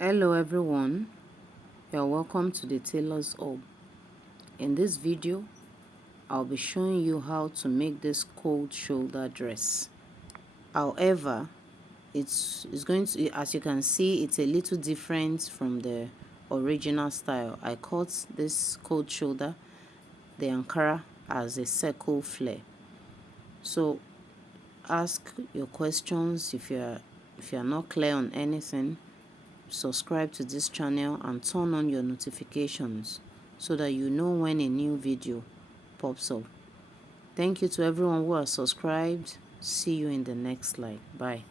Hello everyone, you're welcome to the Tailor's Hub. In this video, I'll be showing you how to make this cold shoulder dress. However, it's going to, as you can see, it's a little different from the original style. I cut this cold shoulder, the Ankara, as a circle flare. So ask your questions if you're not clear on anything. Subscribe to this channel and turn on your notifications so that you know when a new video pops up. Thank you to everyone who has subscribed. See you in the next slide. Bye.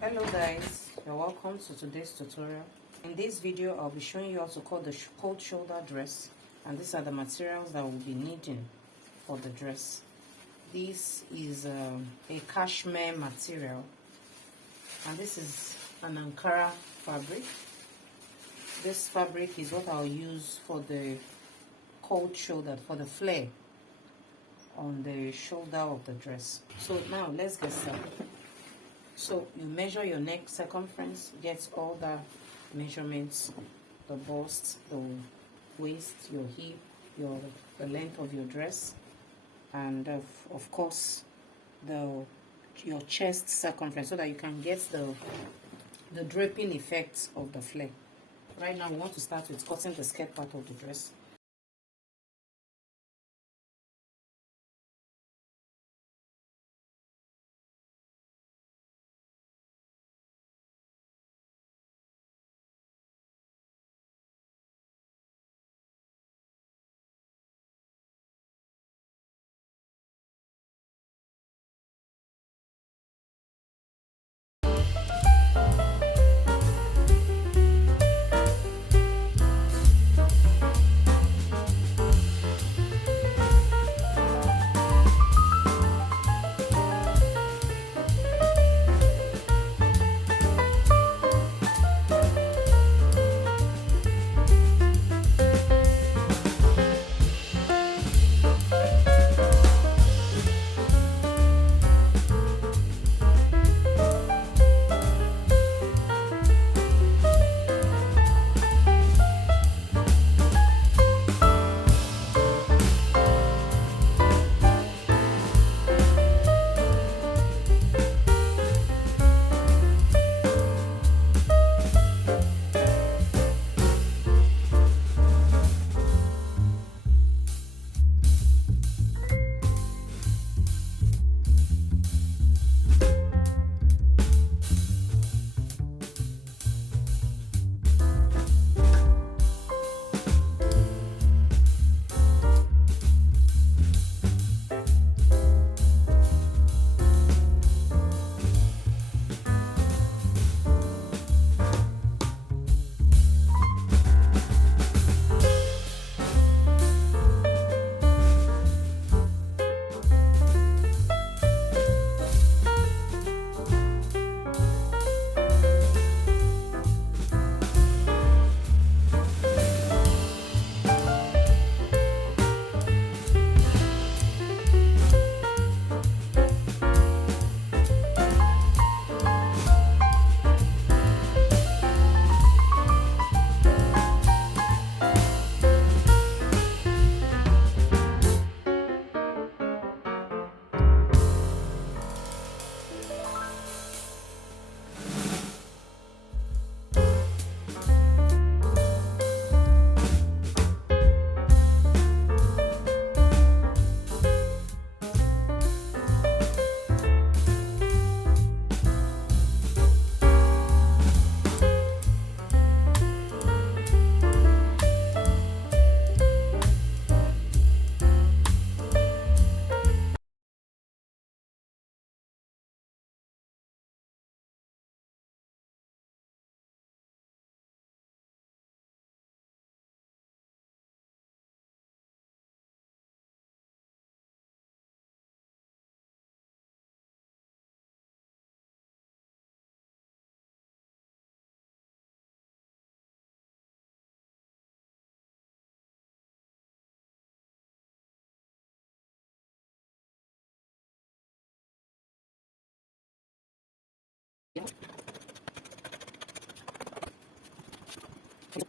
Hello guys, you're welcome to today's tutorial. In this video, I'll be showing you how to cut the cold shoulder dress, and these are the materials that we'll be needing for the dress. This is a cashmere material, and this is an Ankara fabric. This fabric is what I'll use for the cold shoulder, for the flare on the shoulder of the dress. So now let's get started. So you measure your neck circumference, get all the measurements, the bust, the waist, your hip, the length of your dress, and of course your chest circumference, so that you can get the draping effects of the flare. Right now we want to start with cutting the skirt part of the dress.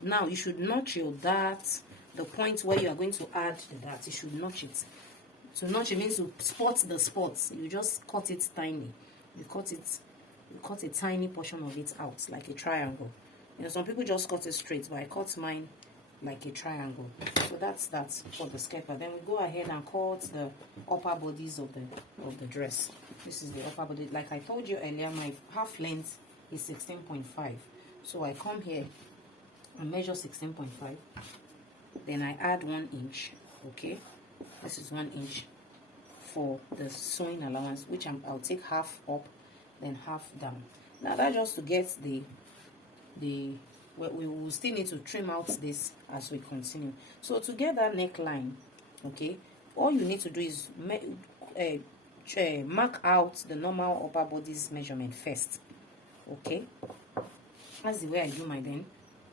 Now you should notch your dart, the point where you are going to add the dart. You should notch it. To notch it means to spot the spots. You just cut it tiny. You cut a tiny portion of it out, like a triangle. You know, some people just cut it straight, but I cut mine like a triangle. So that's that for the skirt. Then we go ahead and cut the upper bodies of the dress. This is the upper body. Like I told you earlier, my half length is 16.5. So I come here and measure 16.5. Then I add 1 inch. Okay, this is 1 inch for the sewing allowance, which I'll take half up, then half down. Now that's just to get we will still need to trim out this as we continue. So to get that neckline, okay, all you need to do is mark out the normal upper body's measurement first. Okay, that's the way I do my then.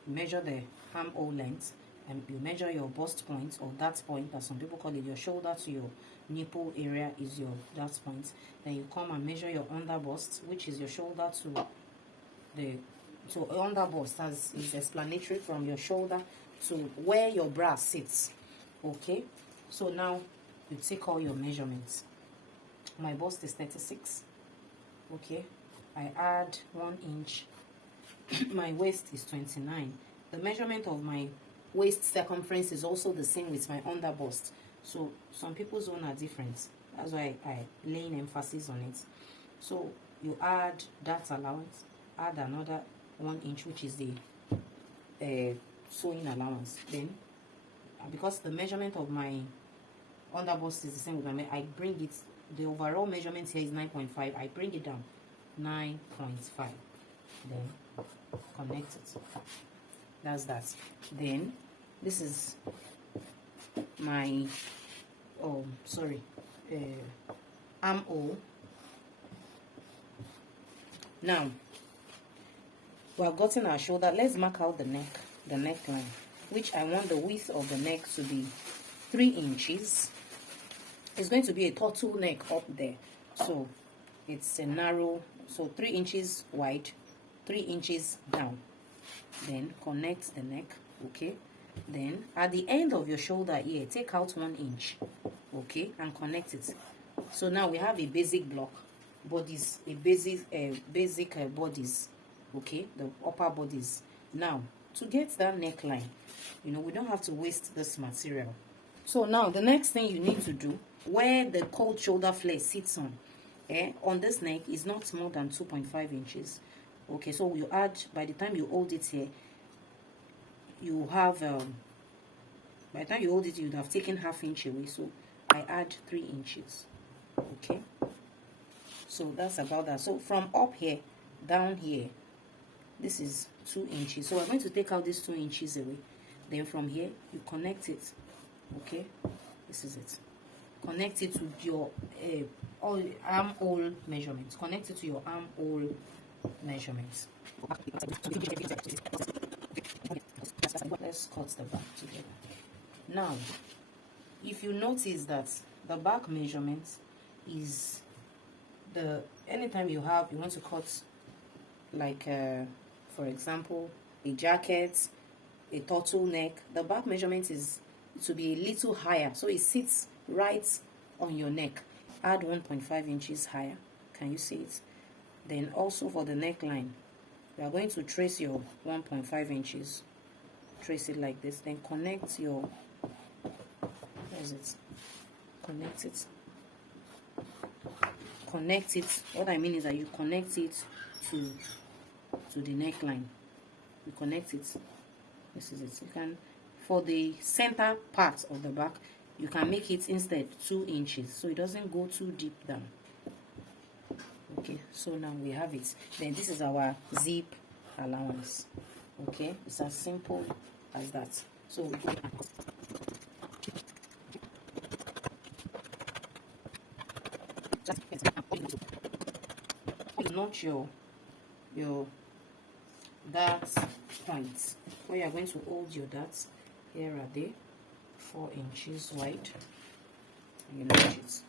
Measure the armhole length, and you measure your bust point, or dart point as some people call it. Your shoulder to your nipple area is your dart point. Then you come and measure your under bust, which is your shoulder to the under bust, as is explanatory, from your shoulder to where your bra sits. Okay, so now you take all your measurements. My bust is 36. Okay, I add 1 inch. My waist is 29. The measurement of my waist circumference is also the same with my under bust. So some people's own are different. That's why I lay emphasis on it. So you add that allowance, add another 1 inch, which is the sewing allowance. Then, because the measurement of my under bust is the same with my, I bring it. The overall measurement here is 9.5. I bring it down 9.5. Then connect it. That's that. Then this is my armhole. Now we have gotten our shoulder. Let's mark out the neckline, which I want the width of the neck to be 3 inches. It's going to be a turtleneck up there, so it's a narrow, so 3 inches wide, 3 inches down. Then connect the neck. Okay, then at the end of your shoulder here, take out 1 inch. Okay, and connect it. So now we have a basic block, bodies, a basic bodies. Okay, the upper bodies. Now to get that neckline, you know, we don't have to waste this material. So now the next thing you need to do, where the cold shoulder flare sits on this neck, is not more than 2.5 inches. Okay, so you add, by the time you hold it here, you have by the time you hold it, you'd have taken ½ inch away. So I add 3 inches. Okay, so that's about that. So from up here down here, this is 2 inches. So we're going to take out these 2 inches away. Then from here you connect it. Okay, this is it. Connect it to your armhole measurements. Connect it to your armhole measurements. Let's cut the back together. Now, if you notice that the back measurement is anytime you want to cut, like for example, a jacket, a turtleneck, the back measurement is to be a little higher, so it sits right on your neck. Add 1.5 inches higher. Can you see it? Then also for the neckline, we are going to trace your 1.5 inches. Trace it like this. Then connect your, where is it? Connect it. Connect it. What I mean is that you connect it to the neckline. You connect it. This is it. You can, for the center part of the back, you can make it instead 2 inches, so it doesn't go too deep down. Okay, so now we have it. Then this is our zip allowance. Okay, it's as simple as that. So not your dart points where you are going to hold your darts. Here are they, 4 inches wide. You notch it.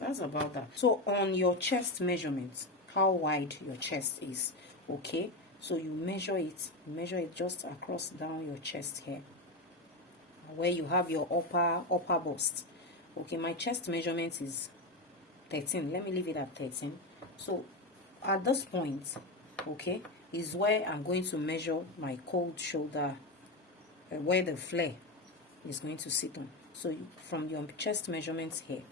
That's about that. So on your chest measurement, how wide your chest is, okay, So you measure it just across down your chest here, where you have your upper bust. Okay, my chest measurement is 13. Let me leave it at 13. So at this point, okay, is where I'm going to measure my cold shoulder, where the flare is going to sit on. So from your chest measurements here,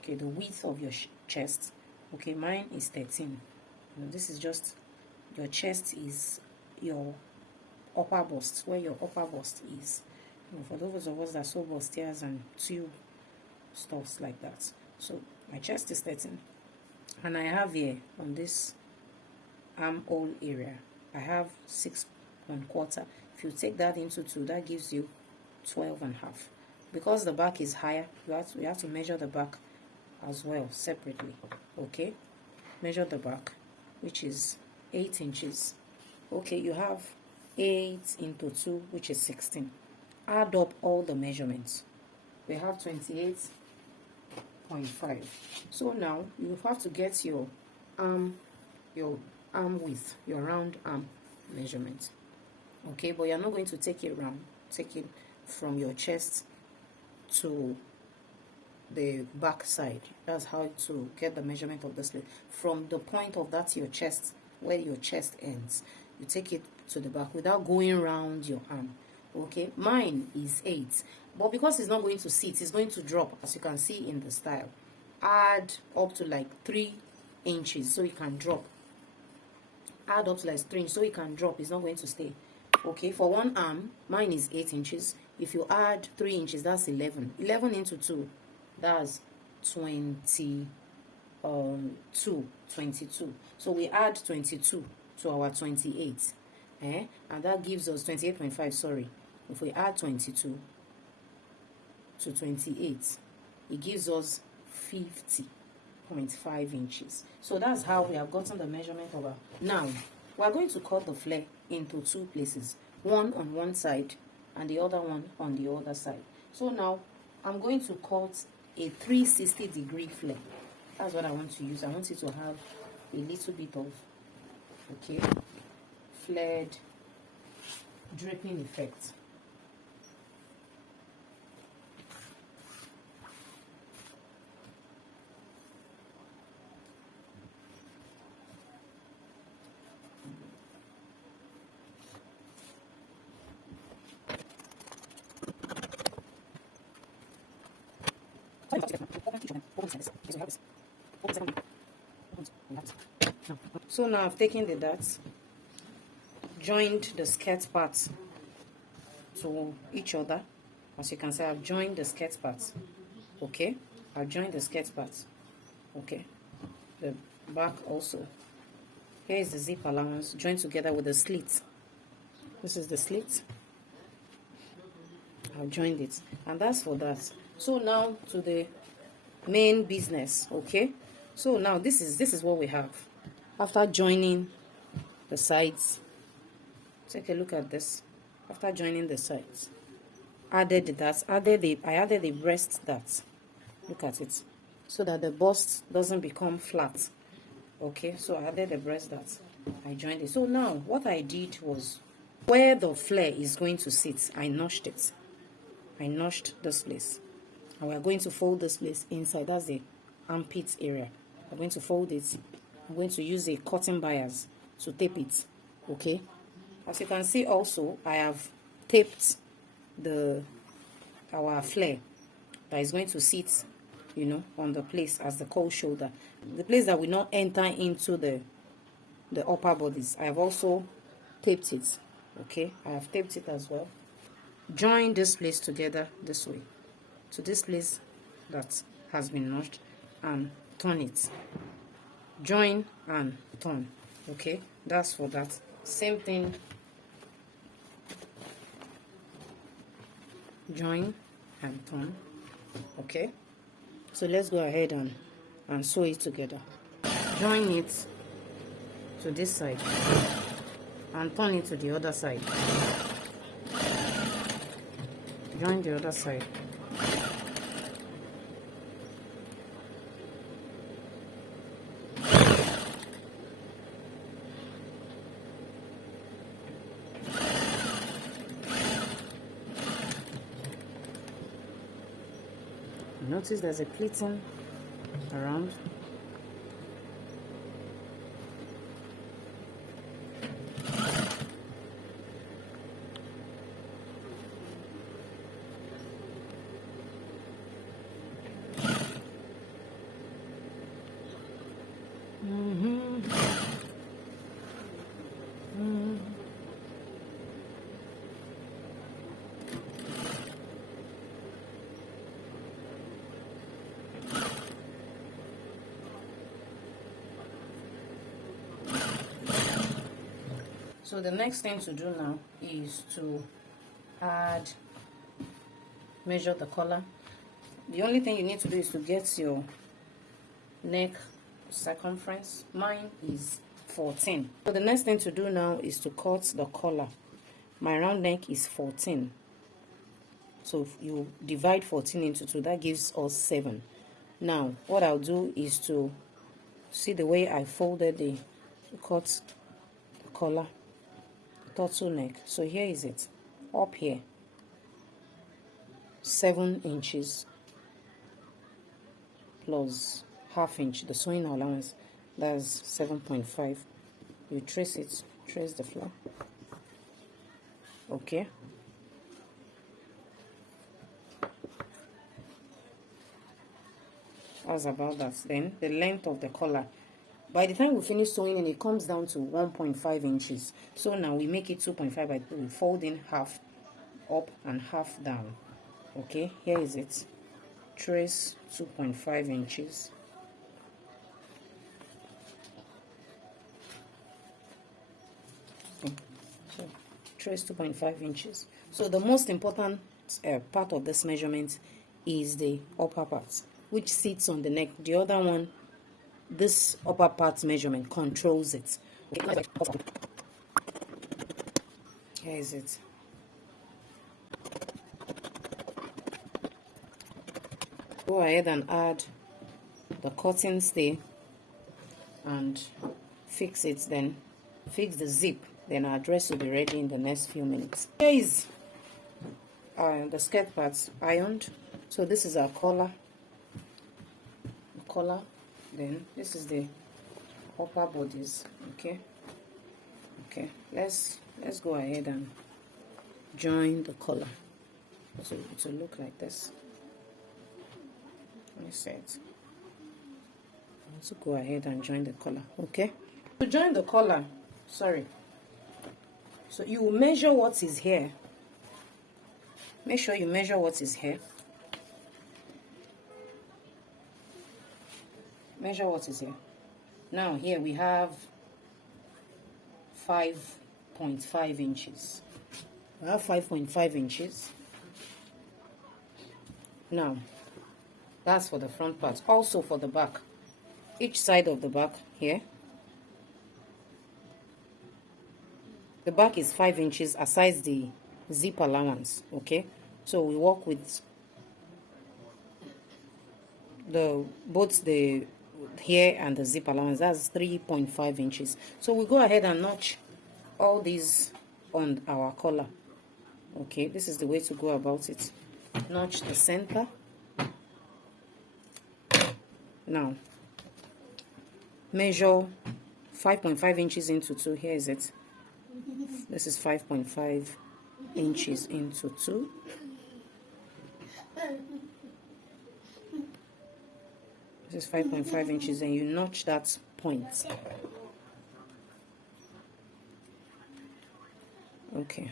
okay, the width of your chest, okay, mine is 13. This is just your chest, is your upper bust, where your upper bust is. For those of us that sew bustiers and tube stuffs like that. So my chest is 13, and I have here on this armhole area, I have 6.25. If you take that into 2, that gives you 12.5. Because the back is higher, you have to measure the back as well separately. Okay, measure the back, which is 8 inches. Okay, you have 8 into 2, which is 16. Add up all the measurements. We have 28.5. So now you have to get your arm width, your round arm measurement. Okay, but you're not going to take it round. Take it from your chest to the back side. That's how to get the measurement of the slit. From the point of that your chest, where your chest ends, you take it to the back without going around your arm. Okay, mine is 8, but because it's not going to sit, it's going to drop, as you can see in the style. Add up to like 3 inches so it can drop. Add up to like 3 inches so it can drop. It's not going to stay. Okay, for one arm, mine is 8 inches. If you add 3 inches, that's 11. 11 into 2, that's 22. So we add 22 to our 28, and that gives us 28.5. Sorry, if we add 22 to 28, it gives us 50.5 inches. So that's how we have gotten the measurement of our. Now we are going to cut the flare into 2 places, one on one side and the other one on the other side. So now I'm going to cut a 360-degree flare. That's what I want to use. I want it to have a little bit of, okay, flared draping effect. So now I've taken the darts, joined the skirt parts to each other. As you can see, I've joined the skirt parts. Okay, I've joined the skirt parts. Okay, the back also. Here is the zip allowance joined together with the slit. This is the slit. I've joined it, and that's for that. So now to the main business. Okay, so now this is what we have after joining the sides. Take a look at this. After joining the sides, I added the breast darts. Look at it, so that the bust doesn't become flat. Okay, so I added the breast darts. I joined it. So now what I did was, where the flare is going to sit, I notched it. I notched this place, and we're going to fold this place inside. That's the armpit area. I'm going to fold it. I'm going to use a cotton bias to tape it. Okay, as you can see also, I have taped our flare that is going to sit, you know, on the place as the cold shoulder, the place that will not enter into the upper bodies. I have also taped it. Okay, I have taped it as well. Join this place together this way to this place that has been notched, and turn it. Join and turn. Okay, that's for that. Same thing. Join and turn. Okay, so let's go ahead and sew it together. Join it to this side and turn it to the other side. Join the other side. Notice there's a pleating around. So the next thing to do now is to measure the collar. The only thing you need to do is to get your neck circumference. Mine is 14. So the next thing to do now is to cut the collar. My round neck is 14. So if you divide 14 into 2, that gives us 7. Now what I'll do is to see the way I folded the cut the collar, turtleneck. So here is it, up here 7 inches plus ½ inch, the sewing allowance, that's 7.5. You trace it, trace the floor. Okay, that's about that. Then the length of the collar, by the time we finish sewing, and it comes down to 1.5 inches. So now we make it 2.5 by 2. We fold in half up and half down. Okay, here is it. Trace 2.5 inches. Okay. So trace 2.5 inches. So the most important part of this measurement is the upper part, which sits on the neck. The other one, this upper part measurement controls it. Okay. Here is it. Go ahead and add the cotton stay and fix it, then fix the zip, then our dress will be ready in the next few minutes. Here is the skirt parts ironed. So this is our collar, then this is the upper bodies. Okay, let's go ahead and join the collar. So it will look like this. Let me say it. So go ahead and join the collar. Okay, to join the collar, so you will measure what is here. Make sure you measure what is here. Measure what is here. Now here we have 5.5 inches. We have 5.5 inches. Now that's for the front part. Also for the back, each side of the back here, the back is 5 inches aside the zip allowance. Okay, so we work with both the here and the zip allowance. That's 3.5 inches. So we go ahead and notch all these on our collar. Okay, this is the way to go about it. Notch the center. Now measure 5.5 inches into 2. Here is it. This is 5.5 inches into 2. This is 5.5 inches, and you notch that point. Okay,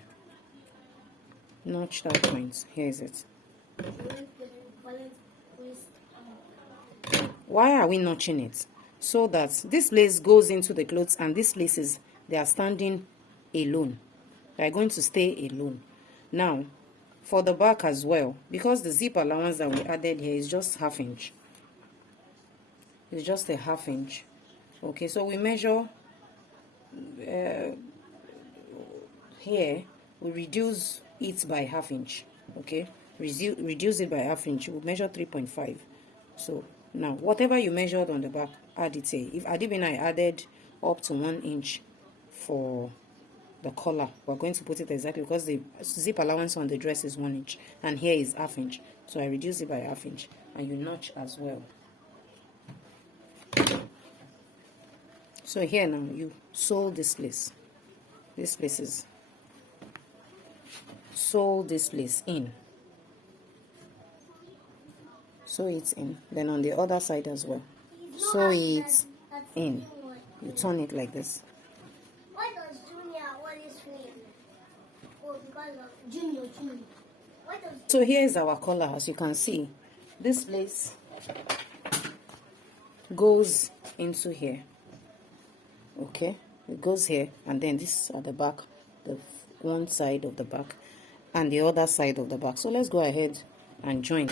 notch that point. Here is it. Why are we notching it? So that this lace goes into the clothes, and these laces, they are standing alone. They are going to stay alone. Now for the back as well, because the zip allowance that we added here is just ½ inch. It's just a ½ inch. Okay, so we measure here, we reduce it by ½ inch. Okay, reduce it by ½ inch. We measure 3.5. So now whatever you measured on the back, add it here. If Adib and I added up to 1 inch for the collar. We're going to put it exactly because the zip allowance on the dress is 1 inch and here is ½ inch. So I reduce it by ½ inch and you notch as well. So here now you sew this place. This place is sew this place in. Sew it in. Then on the other side as well. Sew it in. You turn it like this. Why does Junior always win? Oh, because of Junior. So here is our collar. As you can see, this place goes into here. Okay, it goes here, and then this at the back, the one side of the back and the other side of the back. So let's go ahead and join.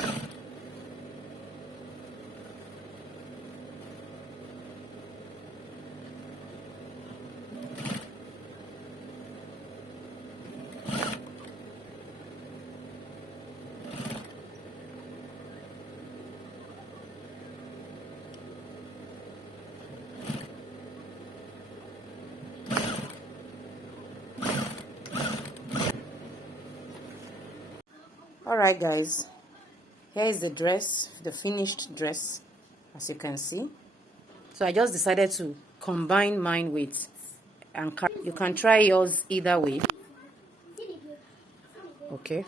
Alright guys, here is the dress, the finished dress, as you can see. So I just decided to combine mine with ankara. You can try yours either way. Okay,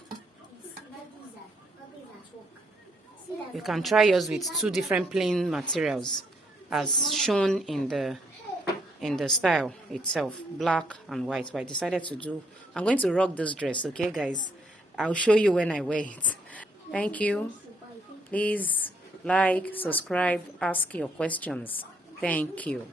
you can try yours with 2 different plain materials as shown in the style itself, black and white. But I decided to do, I'm going to rock this dress. Okay guys, I'll show you when I wear it. Thank you. Please like, subscribe, ask your questions. Thank you.